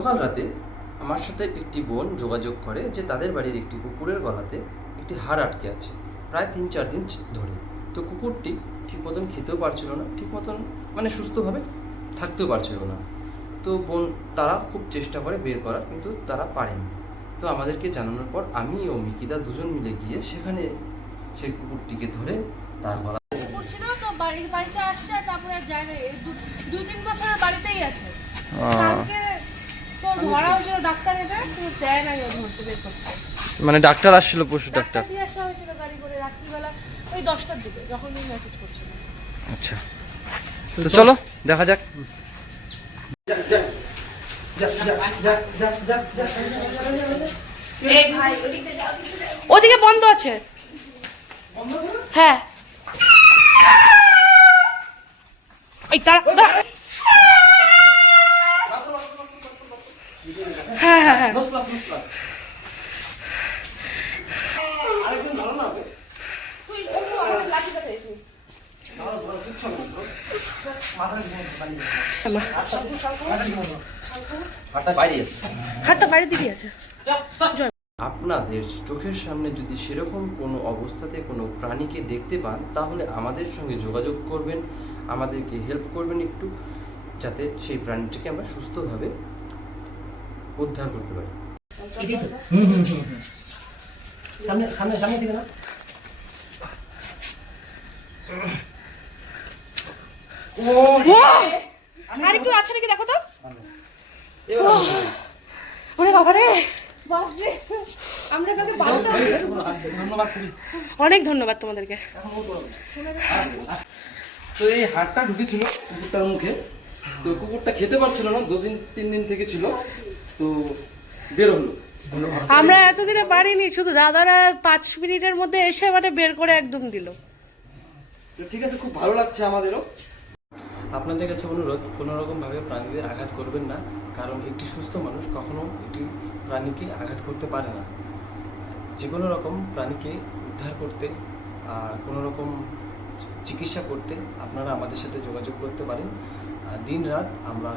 সকাল রাতে আমার সাথে একটি বোন যোগাযোগ করে যে তাদের বাড়ির একটি কুকুরের গলাতে একটি হাড় আটকে আছে প্রায় 3-4 দিন ধরে। তো কুকুরটি ঠিক মতন খেতেও পারছিল না, ঠিক মতন মানে সুস্থভাবে থাকতেও পারছিল না। তো বোন তারা খুব চেষ্টা করে বের করার, কিন্তু তারা পারেনি। তো আমাদেরকে জানানোর পর আমি ও মিকিদা দুজন মিলে গিয়ে সেখানে সেই কুকুরটিকে ধরে তার গলা ছিল তো বাড়িতে আসছে, তারপরে যায় না, 2-3 বছরের বাড়িতেই আছে। কালকে তো ধরা হয়েছিল ডাক্তার, এটা কিন্তু দেয় না ধরতে বের করতে। মানে ডাক্তার আসছিল, পশু ডাক্তার দিয়ে আসা হয়েছিল গাড়ি করে রাত্রিবেলা ওই 10টার দিকে, যখন তুমি মেসেজ করছিল। আচ্ছা, তো চলো দেখা যাক। ওদিকে বন্ধ আছে। হ্যাঁ হ্যাঁ হ্যাঁ হ্যাঁ হাতটা বাইরে দিকে আছে। আপনাদের চোখের সামনে যদি সেরকম কোনো অবস্থাতে কোনো প্রাণীকে দেখতে পান, তাহলে আমাদের সঙ্গে যোগাযোগ করবেন, আমাদেরকে হেল্প করবেন একটু, যাতে সেই প্রাণীটিকে আমরা সুস্থভাবে উদ্ধার করতে পারি। সামনে দিবে না। আর একটু আছে নাকি দেখো তো। ওরে বাবা রে, আমরা কাছে অনেক ধন্যবাদ তোমাদেরকে। তো এই হাড়টা ঢুকেছিল কুকুরটার মুখে, তো কুকুরটা খেতে পারছিল না, 2-3 দিন থেকে ছিল, তো বের হলো। আমরা এতদিনে পারিনি, শুধু দাদারা 5 মিনিটের মধ্যে এসে মানে বের করে একদম দিল। তো ঠিক আছে, খুব ভালো লাগছে আমাদেরও। আপনাদের কাছে অনুরোধ, কোনোরকমভাবে প্রাণীদের আঘাত করবেন না, কারণ একটি সুস্থ মানুষ কখনো একটি প্রাণীকে আঘাত করতে পারে না। যে কোনো রকম প্রাণীকে উদ্ধার করতে, কোনো রকম চিকিৎসা করতে আপনারা আমাদের সাথে যোগাযোগ করতে পারেন। দিন রাত আমরা